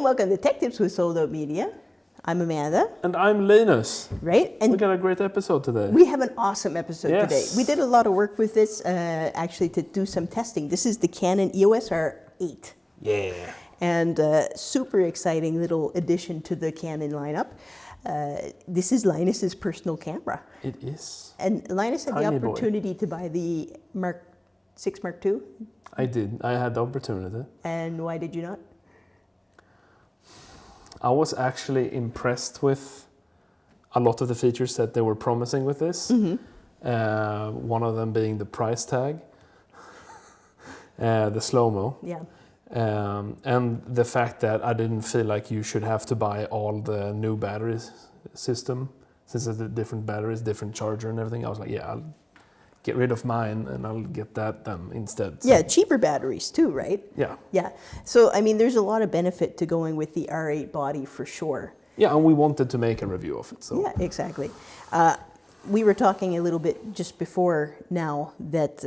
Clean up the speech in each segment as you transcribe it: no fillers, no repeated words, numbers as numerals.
and welcome to Tech Tips with Sold Out Media. I'm Amanda. And I'm Linus. Right? And we got a great episode today. We have an awesome episode today. Yes. We did a lot of work with this, actually, to do some testing. This is the Canon EOS R8. Yeah. And super exciting little addition to the Canon lineup. This is Linus's personal camera. It is. And Linus had the Tiny opportunity to buy the Mark 6 Mark II. I did. I had the opportunity. And why did you not? I was actually impressed with a lot of the features that they were promising with this. Mm-hmm. One of them being the price tag, the slow-mo. Yeah. And the fact that I didn't feel like you should have to buy all the new batteries system, since it's different batteries, different charger and everything. I was like, yeah, I'll get rid of mine and I'll get that then instead. So. Yeah, cheaper batteries too, right? Yeah. Yeah. So, I mean, there's a lot of benefit to going with the R8 body for sure. Yeah, and we wanted to make a review of it. So. Yeah, exactly. We were talking a little bit just before now that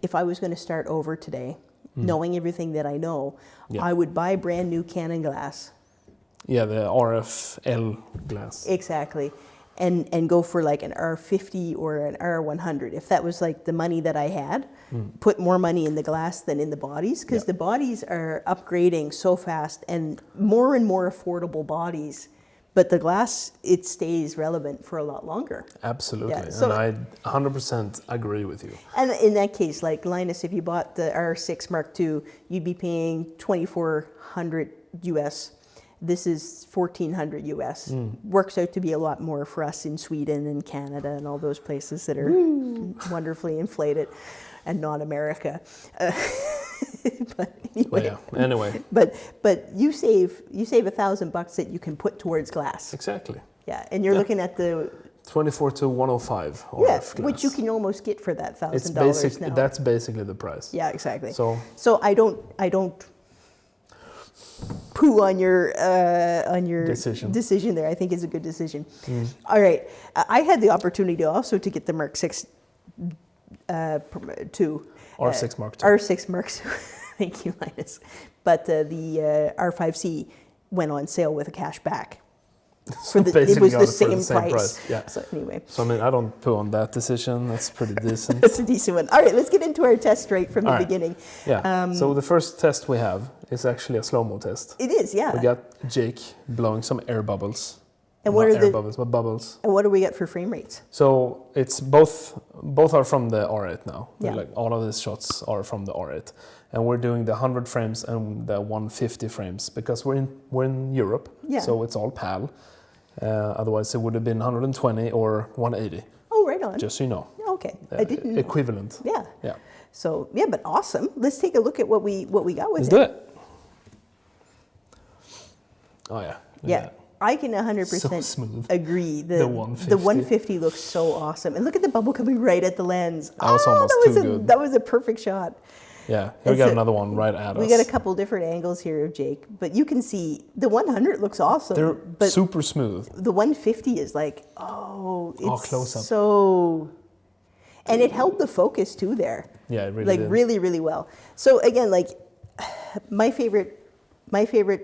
if I was going to start over today, knowing everything that I know, I would buy brand new Canon glass. Yeah, the RFL glass. Exactly. And go for like an R50 or an R100. If that was like the money that I had, put more money in the glass than in the bodies, because the bodies are upgrading so fast and more affordable bodies. But the glass, it stays relevant for a lot longer. Absolutely. Yeah, so, and I 100% agree with you. And in that case, like Linus, if you bought the R6 Mark II, you'd be paying $2,400 US. This is $1,400 US. Works out to be a lot more for us in Sweden and Canada and all those places that are wonderfully inflated, and not America. But anyway. Well, yeah. Anyway. But you save $1,000 that you can put towards glass. Exactly. Yeah, and you're looking at the 24 to 105 RF glass. which you can almost get for that $1,000 now. That's basically the price. Yeah, exactly. So I don't poo on your decision there. I think it's a good decision. All right, I had the opportunity also to get the Mark 6 II. R6 Mark II. R6 Mark II. Thank you, Linus. But the R5C went on sale with a cash back. So it was the same price. Yeah. So anyway. So I mean, I don't poo on that decision. That's pretty decent. That's a decent one. All right, let's get into our test right from the beginning. Yeah. So the first test we have is actually a slow-mo test. It is, yeah. We got Jake blowing some air bubbles. And what are bubbles, but bubbles. And what do we get for frame rates? So it's both are from the R8 now. Yeah. Like all of these shots are from the R8. And we're doing the 100 frames and the 150 frames because we're in Europe. Yeah. So it's all PAL. Otherwise it would have been 120 or 180. Oh, right on. Just so you know. Okay. I didn't know. Equivalent. Yeah. Yeah. So, yeah, but awesome. Let's take a look at what we got with Let's do it. Oh, yeah. Yeah. I can 100% agree. The 150. The 150 looks so awesome. And look at the bubble coming right at the lens. That was almost too good. That was a perfect shot. Yeah, here we got another one right at us. We got a couple different angles here of Jake, but you can see the 100 looks awesome. They're super smooth. The 150 is like, it's close up. So, and it held the focus too there. Yeah, it really did. Really, really well. So again, like my favorite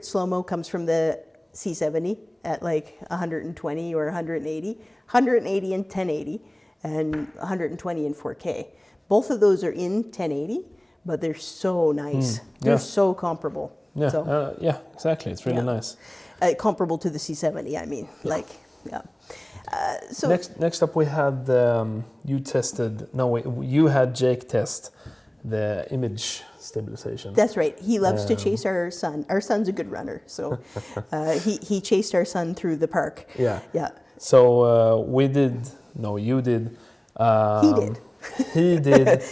slow-mo comes from the C70 at like 120 or 180, 180 in 1080, and 120 in 4K. Both of those are in 1080. But they're so nice. They're so comparable. Yeah, so, yeah, exactly. It's really nice. Comparable to the C70, I mean. Yeah. Like, yeah. So next up we had, you had Jake test the image stabilization. That's right. He loves to chase our son. Our son's a good runner, so he chased our son through the park. Yeah. Yeah. So you did. He did. He did.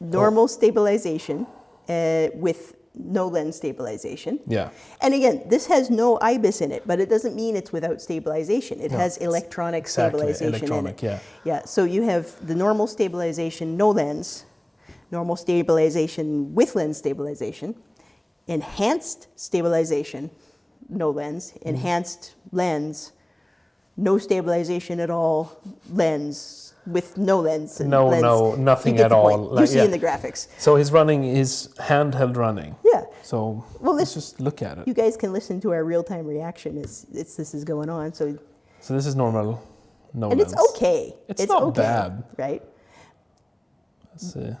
Normal stabilization with no lens stabilization. Yeah. And again, this has no IBIS in it, but it doesn't mean it's without stabilization. It has electronic stabilization in it. Yeah. Yeah. So you have the normal stabilization, no lens, normal stabilization with lens stabilization, enhanced stabilization, no lens, enhanced lens, no stabilization at all, lens, with no lens. And No, lens. no, nothing You get at the all. point. Like, You see yeah. in the graphics. So he's running his handheld running. Yeah. So Well, let's just look at it. You guys can listen to our real-time reaction as this is going on. So this is normal, no and lens. it's okay. It's not okay, bad. right? Let's see.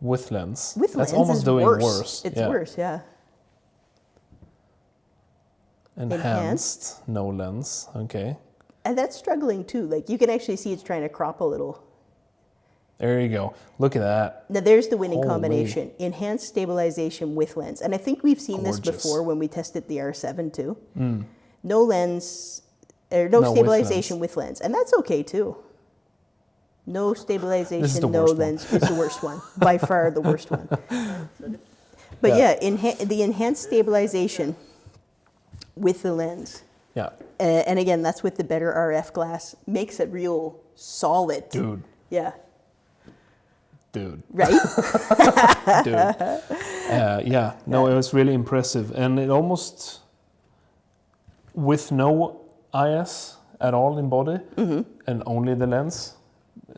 With lens. With That's lens almost is doing worse. worse. It's worse, yeah. Enhanced, no lens. Okay. And that's struggling too. Like you can actually see it's trying to crop a little. There you go. Look at that. Now there's the winning Holy. combination. Enhanced stabilization with lens. And I think we've seen this Gorgeous. before when we tested the R7 too. No lens, or no stabilization with lens. And that's okay too. No stabilization, no worst lens is the worst one. By far the worst one. But yeah, the enhanced stabilization with the lens. Yeah. And again, that's with the better RF glass. Makes it real solid. Dude. Yeah. Dude. Right? Dude. Yeah. No, it was really impressive. And it almost, with no IS at all in body and only the lens,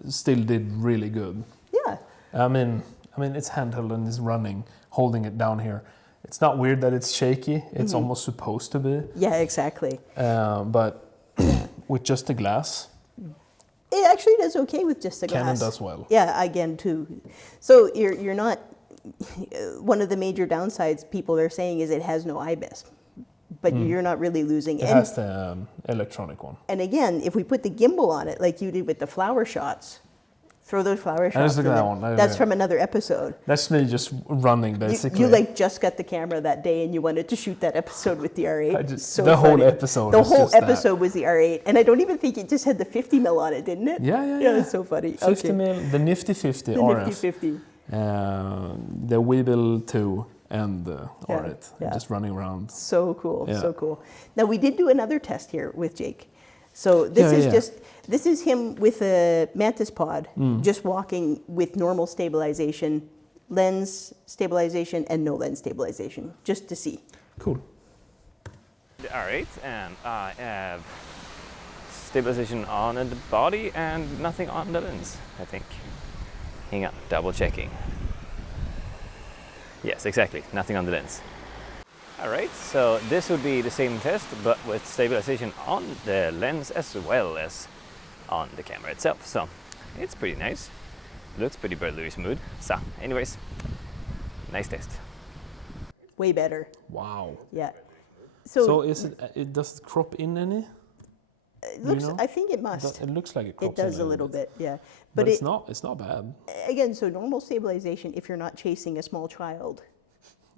still did really good. Yeah. I mean, it's handheld and it's running, holding it down here. It's not weird that it's shaky. It's almost supposed to be. Yeah, exactly. But with just the glass, It actually does okay with just the glass. Canon does well. Yeah, again too. So you're not. One of the major downsides people are saying is it has no IBIS, but you're not really losing. It has the electronic one. And again, if we put the gimbal on it like you did with the flower shots, throw those flower shots. Look at that one. That's from another episode. That's me just running basically. You like just got the camera that day and you wanted to shoot that episode with the R8. The whole episode. The was whole just episode was the R8, and I don't even think it just had the 50 mil on it, didn't it? Yeah. Yeah, it's so funny. 50 mil, the nifty 50 The RF. nifty 50. The Weebill 2 and the R8. Yeah. Just running around. So cool, Yeah. so cool. Now we did do another test here with Jake. So this is him with a Mantis pod, just walking with normal stabilization, lens stabilization, and no lens stabilization, just to see. Cool. The R8, and I have stabilization on the body and nothing on the lens, I think. Hang on, double checking. Yes, exactly, nothing on the lens. Alright, so this would be the same test, but with stabilization on the lens as well as on the camera itself. So it's pretty nice. Looks pretty burly smooth. So anyways, nice test. Way better. Wow. Yeah. So is it does it crop in any? It looks, you know? I think it must. It looks like it crops It does in a little bit, yeah. But it's not bad. Again, so normal stabilization, if you're not chasing a small child,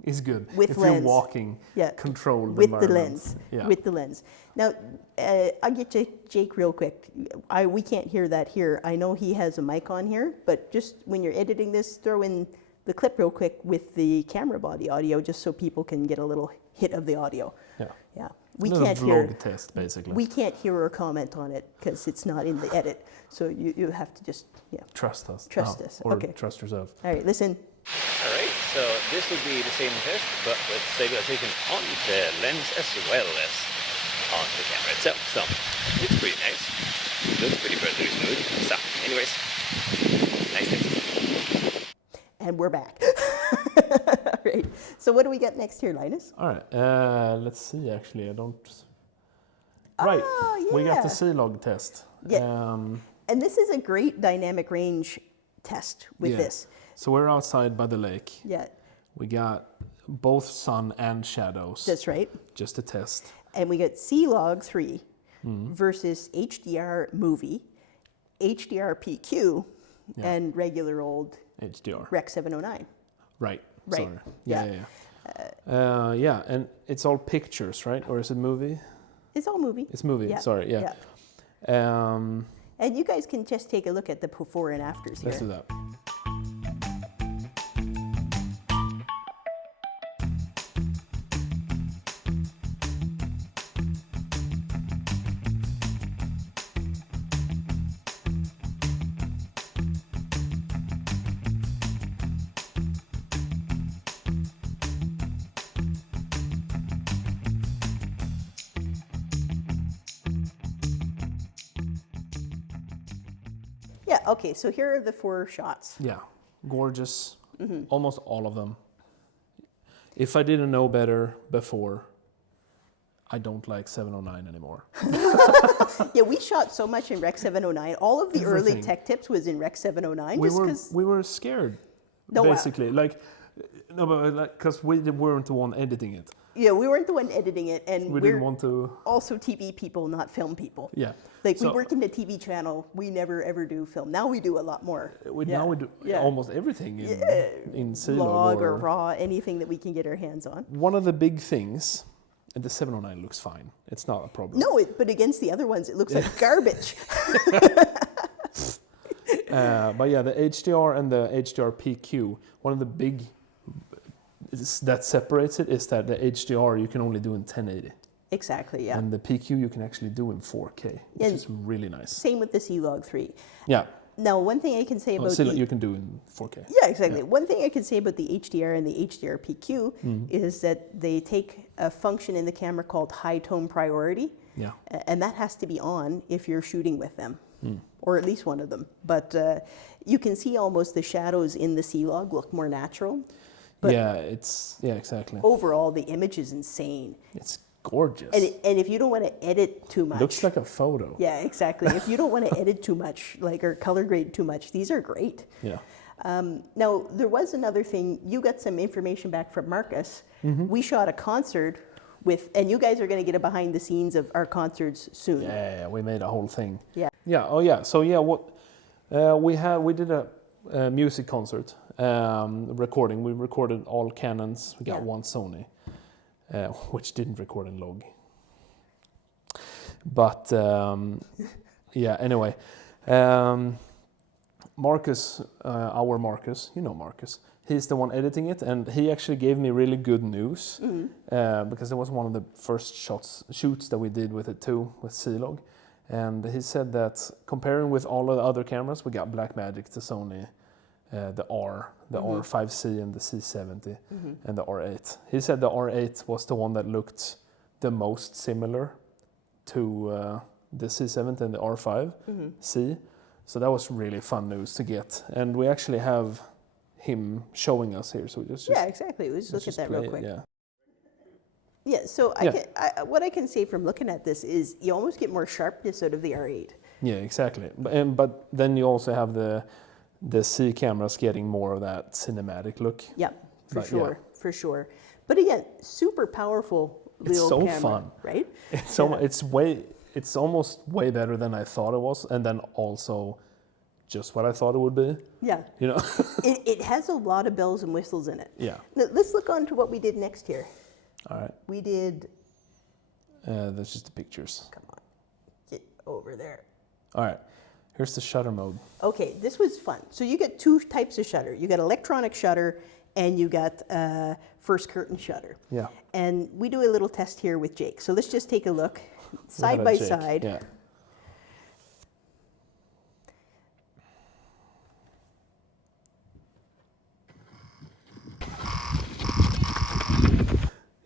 It's good. With if lens. you're walking, controlled with the environment. lens. Yeah. With the lens. Now, I'll get to Jake real quick. We can't hear that here. I know he has a mic on here, but just when you're editing this, throw in the clip real quick with the camera body audio, just so people can get a little hit of the audio. Yeah. Yeah. We Little can't vlog hear. test basically. We can't hear or comment on it because it's not in the edit. So you have to just trust us. Trust us. Or Okay. trust yourself. All right, listen. Alright, so this would be the same test, but with stabilization on the lens as well as on the camera itself. So it's pretty nice. Looks pretty burly smooth. So anyways, nice test. And we're back. All right. So what do we got next here, Linus? All right. Let's see. Actually, I don't. Right. Oh, We got the yeah. C-log test. Yeah. And this is a great dynamic range test with Yeah. this. So we're outside by the lake. Yeah, We got both sun and shadows. that's right. Just a test. And we got C-Log 3 versus HDR movie, HDR PQ, and regular old HDR. Rec 709. Right. Right. Sorry. Yeah. Yeah. And it's all pictures, right? Or is it movie? It's all movie. It's movie. Yeah. Sorry. Yeah. And you guys can just take a look at the before and afters here. Let's do that. Yeah, okay, so here are the 4 shots. Yeah, gorgeous. Almost all of them. If I didn't know better before, I don't like 709 anymore. Yeah, we shot so much in Rec 709. All of the early Everything. tech tips was in Rec 709 We just were because... we were scared, No, basically. Because we weren't the one editing it. Yeah, we weren't the one editing it, and We we're didn't want to. also TV people, not film people. Yeah. Like, we So- work in the TV channel, we never ever do film. Now we do a lot more. Now we do Yeah. almost everything in C-Log Log or raw, anything that we can get our hands on. One of the big things, and the 709 looks fine. It's not a problem. No, but against the other ones, it looks like garbage. But yeah, the HDR and the HDR PQ, one of the big that separates it is that the HDR you can only do in 1080. Exactly, yeah. And the PQ you can actually do in 4K, which And is really nice. Same with the C-Log 3. Yeah. Now, one thing I can say about Still, you can do in 4K. Yeah, exactly. One thing I can say about the HDR and the HDR PQ is that they take a function in the camera called high tone priority. Yeah. And that has to be on if you're shooting with them, or at least one of them. But you can see almost the shadows in the C-Log look more natural. But exactly. overall, the image is insane. It's gorgeous. And if you don't want to edit too much. Looks like a photo. Yeah, exactly. If you don't want to edit too much, or color grade too much, these are great. Yeah. Now, there was another thing. You got some information back from Marcus. We shot a concert with, and you guys are going to get a behind the scenes of our concerts soon. Yeah, we made a whole thing. Yeah. Yeah. Oh, yeah. So yeah, what we did a music concert recording. We recorded all Canons. We got one Sony, which didn't record in log. But yeah. Anyway, Marcus, our Marcus, you know Marcus. He's the one editing it, and he actually gave me really good news because it was one of the first shoots that we did with it too, with C-Log. And he said that comparing with all of the other cameras, we got Blackmagic, the Sony, the R5C and the C70 and the R8. He said the R8 was the one that looked the most similar to the C70 and the R5C. So that was really fun news to get. And we actually have him showing us here. So just yeah, exactly. Let's look at that real play it, quick. Yeah. Yeah, so what I can say from looking at this is you almost get more sharpness out of the R8. Yeah, exactly. But then you also have the C cameras getting more of that cinematic look. Yeah, for But, sure, for sure. But again, super powerful little so camera, fun. right? It's almost way better than I thought it was, and then also just what I thought it would be. Yeah. You know. It has a lot of bells and whistles in it. Yeah. Now, let's look on to what we did next here. All right. We did. That's just the pictures. Come on, get over there. All right. Here's the shutter mode. Okay, this was fun. So you get 2 types of shutter. You got electronic shutter, and you got first curtain shutter. Yeah. And we do a little test here with Jake. So let's just take a look side by side. Yeah.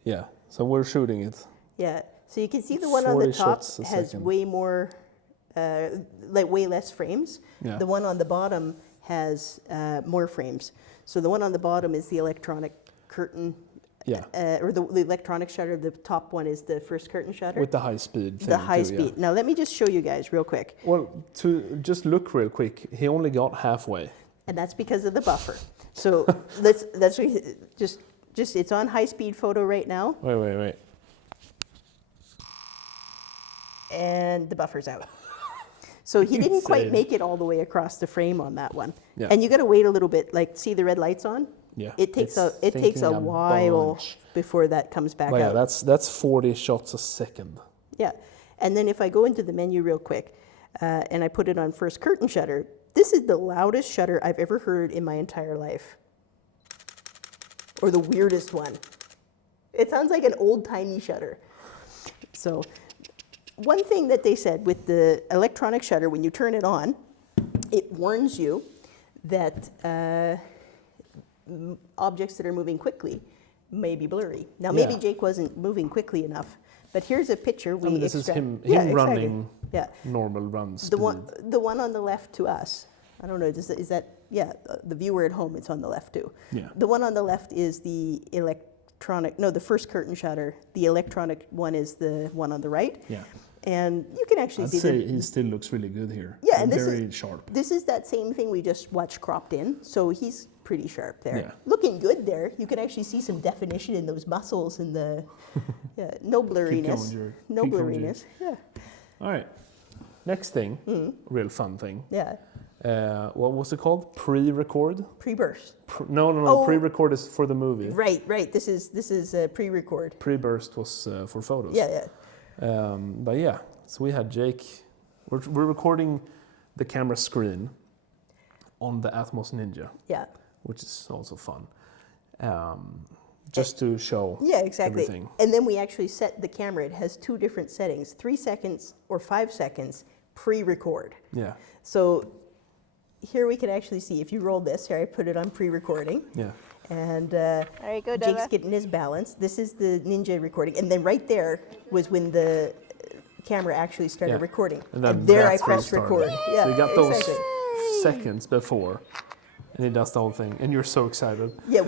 Yeah. So we're shooting it. Yeah. So you can see the one on the 40 top shots a has second. way more, way less frames. Yeah. The one on the bottom has more frames. So the one on the bottom is the electronic curtain. Yeah. Or the electronic shutter. The top one is the first curtain shutter. With the high speed thing. The high too, speed. Now let me just show you guys real quick. Well, to just look real quick, he only got halfway. And that's because of the buffer. So just it's on high speed photo right now, Wait. and the buffer's out. So he didn't quite Insane. make it all the way across the frame on that one. Yeah. And you got to wait a little bit. Like, see the red lights on? Yeah. It takes it's a thinking while bunch. before that comes back Well, yeah, out. that's 40 shots a second. Yeah. And then if I go into the menu real quick, and I put it on first curtain shutter, this is the loudest shutter I've ever heard in my entire life. Or the weirdest one. It sounds like an old-timey shutter. So one thing that they said with the electronic shutter, when you turn it on, it warns you that objects that are moving quickly may be blurry. Now, maybe Yeah. Jake wasn't moving quickly enough, but here's a picture we This is extract- him Yeah, exactly. running Yeah. normal run speed. The one on the left to us, I don't know, is that, yeah, the viewer at home, it's on the left too. Yeah. The one on the left is the electronic, no, the first curtain shutter. The electronic one is the one on the right. Yeah. And you can actually I'd see say he still looks really good here. Yeah, and very sharp. This is that same thing we just watched cropped in, so he's pretty sharp there. Yeah. Looking good there. You can actually see some definition in those muscles and the no blurriness. No blurriness. Yeah. All right. Next thing, real fun thing. Yeah. What was it called? Pre-record? Pre-burst. No. Oh. Pre-record is for the movie. Right. This is pre-record. Pre-burst was for photos. Yeah. But yeah, so we had Jake. We're recording the camera screen on the Atmos Ninja. Yeah. Which is also fun. Just to show exactly. everything. And then we actually set the camera. It has two different settings, 3 seconds or 5 seconds pre-record. Yeah. So here we can actually see, if you roll this, here I put it on pre-recording. Yeah. And There you go, Jake's Deva. getting his balance. This is the Ninja recording. And then right there was when the camera actually started recording. And there I that's where it pressed started. record. Yeah, So you got those exactly. seconds before, and he does the whole thing, and you're so excited. Yeah,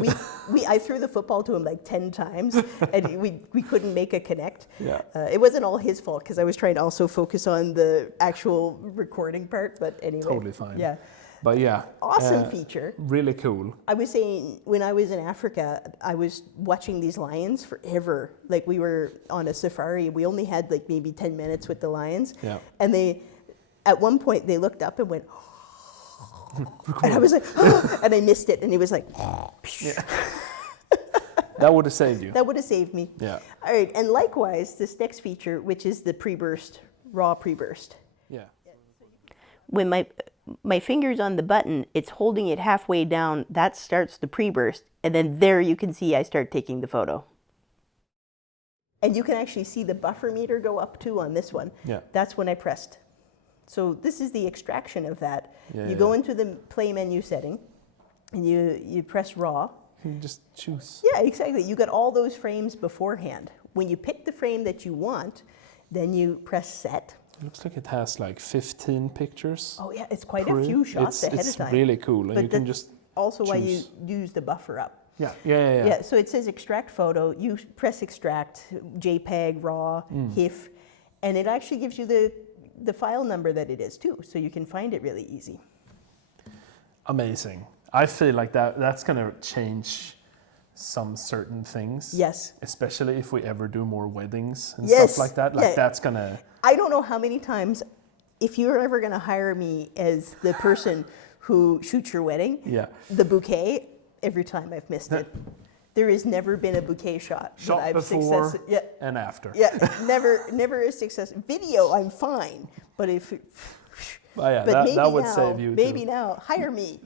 I threw the football to him like 10 times, and we couldn't make a connect. Yeah. It wasn't all his fault, because I was trying to also focus on the actual recording part, but anyway. Totally fine. Yeah. But yeah. Awesome feature. Really cool. I was saying, when I was in Africa, I was watching these lions forever. Like, we were on a safari. We only had like maybe 10 minutes with the lions. Yeah. And at one point, they looked up and went, and I was like, oh, and I missed it. And he was like, That would have saved you. that would have saved me. Yeah. All right. And likewise, this next feature, which is the pre-burst, raw pre-burst. Yeah. When my finger's on the button, it's holding it halfway down. That starts the pre-burst. And then there you can see I start taking the photo. And you can actually see the buffer meter go up too on this one. Yeah. That's when I pressed. So this is the extraction of that. Yeah, you go into the play menu setting, and you press raw. You just choose. Yeah, exactly. You got all those frames beforehand. When you pick the frame that you want, then you press set. It looks like it has like 15 pictures. Oh yeah, it's quite a few shots ahead of time. It's really cool, and But you can that's just also why you choose. use the buffer up. Yeah. Yeah, so it says extract photo. You press extract, JPEG, RAW, HIF, and it actually gives you the file number that it is too, so you can find it really easy. Amazing. I feel like that's going to change some certain things. Yes. Especially if we ever do more weddings and Yes. stuff like that. Yeah. That's going to... I don't know how many times, if you're ever going to hire me as the person who shoots your wedding, Yeah. the bouquet, every time I've missed it. There has never been a bouquet shot that I've before and after. Yeah, never a success. Video, I'm fine, but if... Oh, yeah, But maybe that would now, save you maybe too. now, hire me.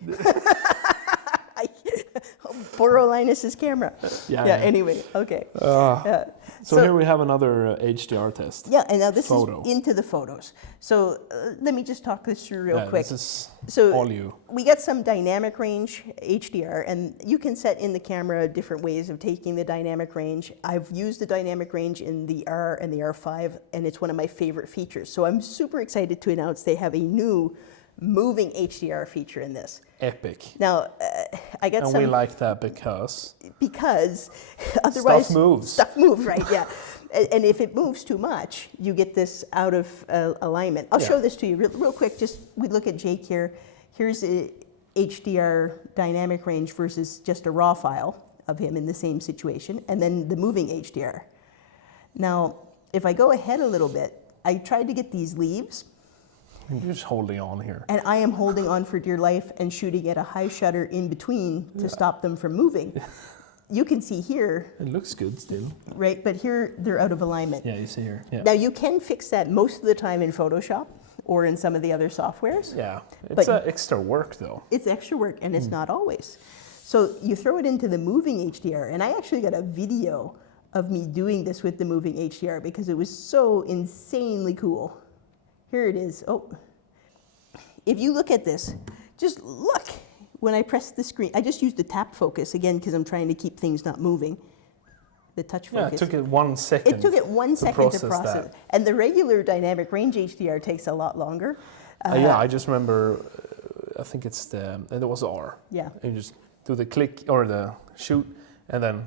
I'll borrow Linus's camera. Yeah. Anyway, okay. Yeah. So here we have another HDR test. Yeah, and now this Photo. is into the photos. So let me just talk this through real quick. This is So all you. we got some dynamic range HDR, and you can set in the camera different ways of taking the dynamic range. I've used the dynamic range in the R and the R5, and it's one of my favorite features. So I'm super excited to announce they have a new moving HDR feature in this. Epic. Now, I got And some... we like that because otherwise... moves. Stuff moves, right, yeah. And if it moves too much, you get this out of alignment. I'll show this to you real quick. Just, we look at Jake here. Here's a HDR dynamic range versus just a raw file of him in the same situation, and then the moving HDR. Now, if I go ahead a little bit, I tried to get these leaves, you're just holding on here. and I am holding on for dear life and shooting at a high shutter in between to stop them from moving. You can see here, It looks good still. right, but here they're out of alignment. Yeah, you see here. Yeah. Now you can fix that most of the time in Photoshop or in some of the other softwares. Yeah. But- It's extra work though. It's extra work, and it's not always. So you throw it into the moving HDR, and I actually got a video of me doing this with the moving HDR because it was so insanely cool. Here it is. Oh, if you look at this, just look. When I press the screen, I just used the tap focus again because I'm trying to keep things not moving. the touch Yeah, focus. it took it 1 second. It took it 1 second to process. that. And the regular dynamic range HDR takes a lot longer. Yeah, I just remember, I think it's and it was R. Yeah. And you just do the click or the shoot and then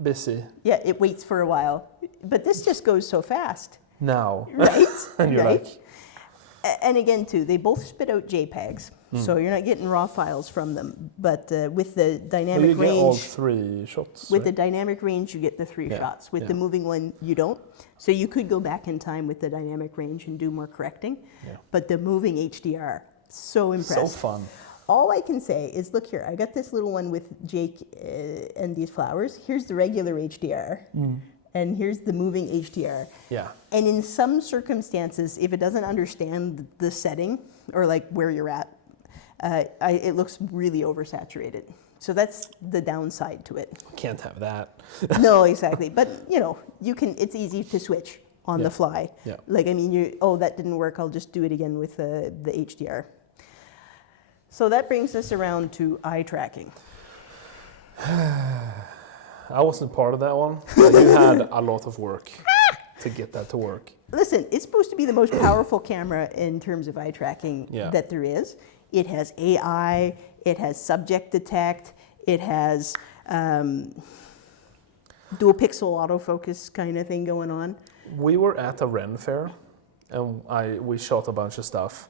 busy. Yeah, it waits for a while. But this just goes so fast. Now. Right? And you're right? like, And again, too, they both spit out JPEGs, so you're not getting raw files from them. But with the well, dynamic you get range, all 3 shots. with the right? dynamic range, you get the 3 Yeah, shots. With yeah. the moving one, you don't. So you could go back in time with the dynamic range and do more correcting. Yeah. But the moving HDR, so impressed. So fun. All I can say is, look here, I got this little one with Jake and these flowers. Here's the regular HDR, and here's the moving HDR. Yeah. And in some circumstances, if it doesn't understand the setting or like where you're at, it looks really oversaturated. So that's the downside to it. Can't have that. No, exactly. But you know, you can. It's easy to switch on Yeah. the fly. Yeah. Like I mean, that didn't work. I'll just do it again with the HDR. So that brings us around to eye tracking. I wasn't part of that one. But you had a lot of work to get that to work. Listen, it's supposed to be the most powerful camera in terms of eye tracking Yeah. that there is. It has AI, it has subject detect, it has dual pixel autofocus kind of thing going on. We were at a Ren fair and we shot a bunch of stuff.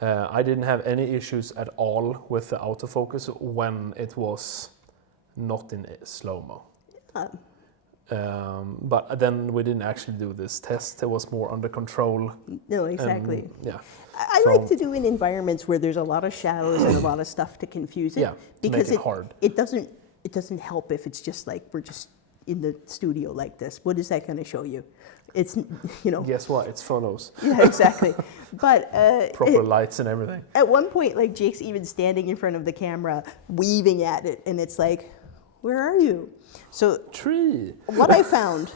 I didn't have any issues at all with the autofocus when it was not in slow-mo. But then we didn't actually do this test. It was more under control. No, exactly. And, yeah. I So- like to do in environments where there's a lot of shadows and a lot of stuff to confuse it. Yeah, to because make it hard. It doesn't help if it's just like we're just in the studio like this. What is that going to show you? It's, you know. Guess what? It's photos. Yeah, exactly. But Proper lights and everything. at one point, like Jake's even standing in front of the camera, weaving at it, and it's like, where are you? So Tree. what I found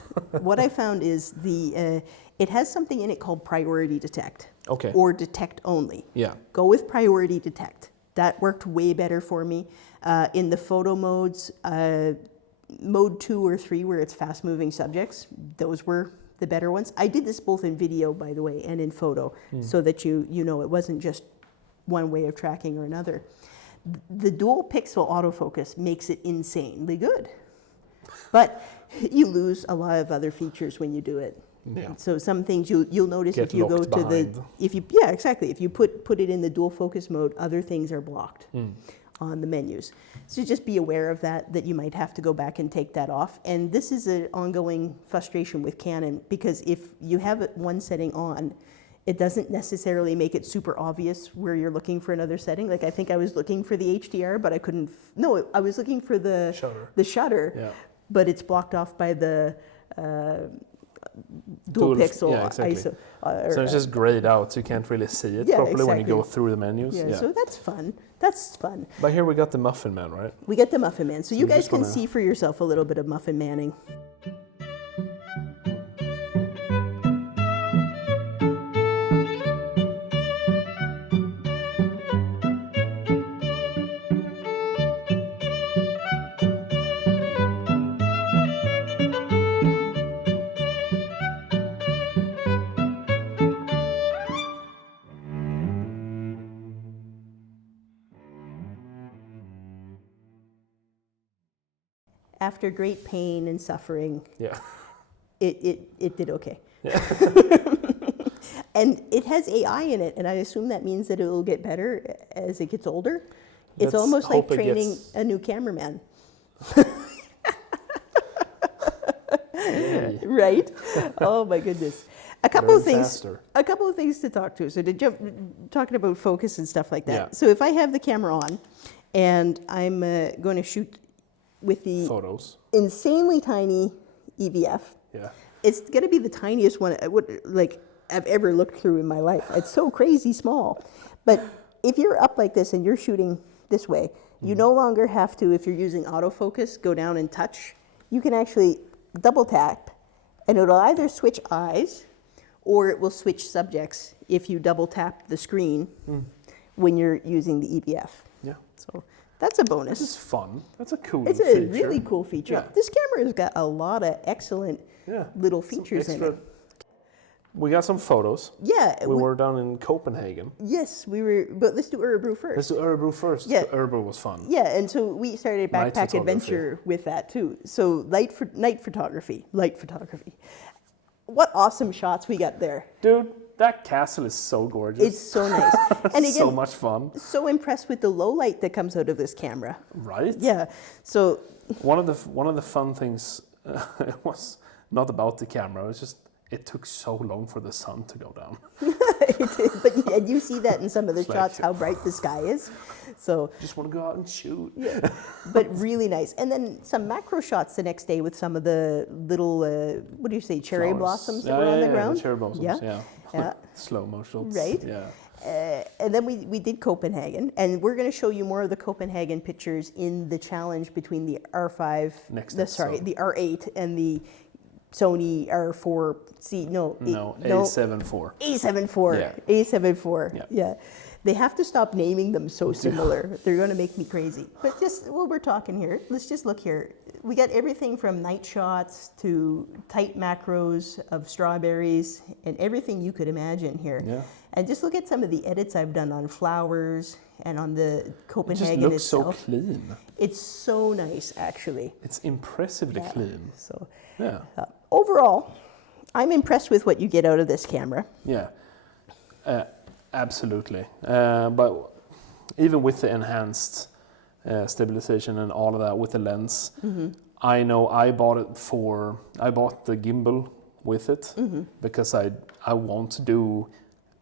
is it has something in it called priority detect. Okay. Or detect only. Yeah. Go with priority detect. That worked way better for me. In the photo modes, mode 2 or 3, where it's fast moving subjects, those were the better ones. I did this both in video, by the way, and in photo, so that you know it wasn't just one way of tracking or another. The dual pixel autofocus makes it insanely good. But you lose a lot of other features when you do it. Yeah. So some things you'll notice Get if you go locked to behind. if you put it in the dual focus mode, other things are blocked on the menus. So just be aware of that you might have to go back and take that off. And this is an ongoing frustration with Canon, because if you have one setting on, it doesn't necessarily make it super obvious where you're looking for another setting. Like I think I was looking for the HDR, but I couldn't. I was looking for the Shutter. The shutter, Yeah. but it's blocked off by the dual pixel yeah, exactly. ISO. So it's just grayed out, so you can't really see it Yeah, properly when you exactly. go through the menus. yeah, Yeah. so that's fun. That's fun. But here we got the Muffin Man, right? We get the Muffin Man, so you you guys just can wanna- see for yourself a little bit of Muffin Manning. After great pain and suffering, Yeah. it did okay. And it has AI in it, and I assume that means that it will get better as it gets older. It's Let's almost like hope it training gets- a new cameraman, Yay. right? Oh my goodness. A couple Learn of things. faster. A couple of things to talk to. So to jump, talking about focus and stuff like that. Yeah. So if I have the camera on, and I'm going to shoot with the Photos. insanely tiny EVF. Yeah. It's going to be the tiniest one I've ever looked through in my life. It's so crazy small. But if you're up like this and you're shooting this way, you no longer have to, if you're using autofocus, go down and touch. You can actually double tap, and it'll either switch eyes or it will switch subjects if you double tap the screen when you're using the EVF. Yeah. So That's a This bonus. is fun. That's a cool It's feature. a really cool feature. Yeah. This camera has got a lot of excellent little Some features in extra- it. We got some photos. Yeah. We were down in Copenhagen. Yes, we were. But let's do Örebro first. Let's do Örebro first. Yeah. Örebro was fun. Yeah, and so we started Night backpack photography. adventure with that too. So night photography. What awesome shots we got there. Dude, that castle is so gorgeous. It's so nice. And again, so much fun. so impressed with the low light that comes out of this camera. Right? Yeah. So One of the fun things it was not about the camera. It was just it took so long for the sun to go down. but and you see that in some of the It's like- shots how bright the sky is. So Just want to go out and shoot. yeah, but really nice. And then some macro shots the next day with some of the little what do you say, cherry Flowers. blossoms that were on the ground. The cherry blossoms. Yeah. Yeah. Slow mo shots. Right. Yeah. And then we did Copenhagen, and we're going to show you more of the Copenhagen pictures in the challenge between the R5, the R8, and the Sony R4. No, A7 IV. A7 IV. Yeah. A7 IV. Yeah. Yeah. They have to stop naming them so similar. They're going to make me crazy. But just while we're talking here, let's just look here. We got everything from night shots to tight macros of strawberries and everything you could imagine here. Yeah. And just look at some of the edits I've done on flowers and on the It Copenhagen just looks so itself. clean. It's so nice, actually. It's impressively clean. So Yeah. overall, I'm impressed with what you get out of this camera. Yeah. Absolutely. But even with the enhanced stabilization and all of that with the lens, I know I bought the gimbal with it because I won't do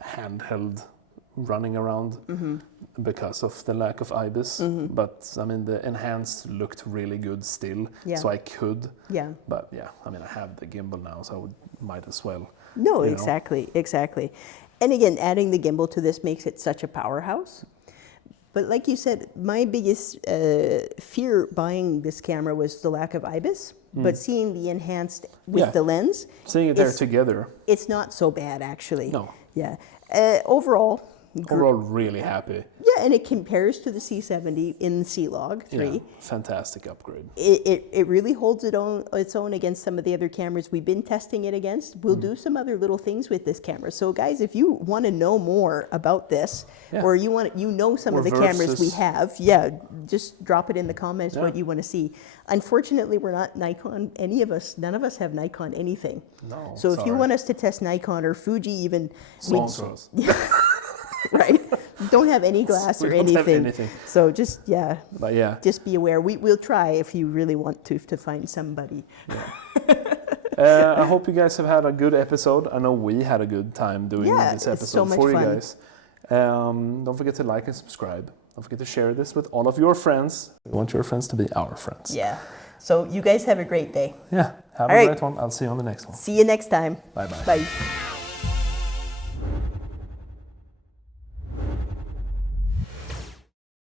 handheld running around because of the lack of IBIS. But I mean, the enhanced looked really good still, Yeah. so I could. Yeah. But yeah, I mean, I have the gimbal now, so I might as well. No, you know. exactly. And again, adding the gimbal to this makes it such a powerhouse. But like you said, my biggest fear buying this camera was the lack of IBIS. But seeing the enhanced with the lens, Seeing it there it's- together, it's not so bad actually. No. Yeah. Overall, really happy. yeah, and it compares to the C70 in C-Log 3. Yeah, fantastic upgrade. It really holds its own against some of the other cameras we've been testing it against. We'll do some other little things with this camera. So guys, if you want to know more about this, or you know some of the cameras we have, just drop it in the comments what you want to see. Unfortunately, we're not Nikon. None of us have Nikon anything. No, So if you sorry. want us to test Nikon or Fuji even, Sponsor us. right? Don't have any glass We or don't have anything. anything. So just But yeah, just be aware. We'll try if you really want to find somebody. I hope you guys have had a good episode. I know we had a good time doing Yeah, this it's episode so much for you fun. guys. Don't forget to like and subscribe. Don't forget to share this with all of your friends. We want your friends to be our friends. Yeah. So you guys have a great day. Yeah. Have All a right. great one. I'll see you on the next one. See you next time. Bye-bye. Bye.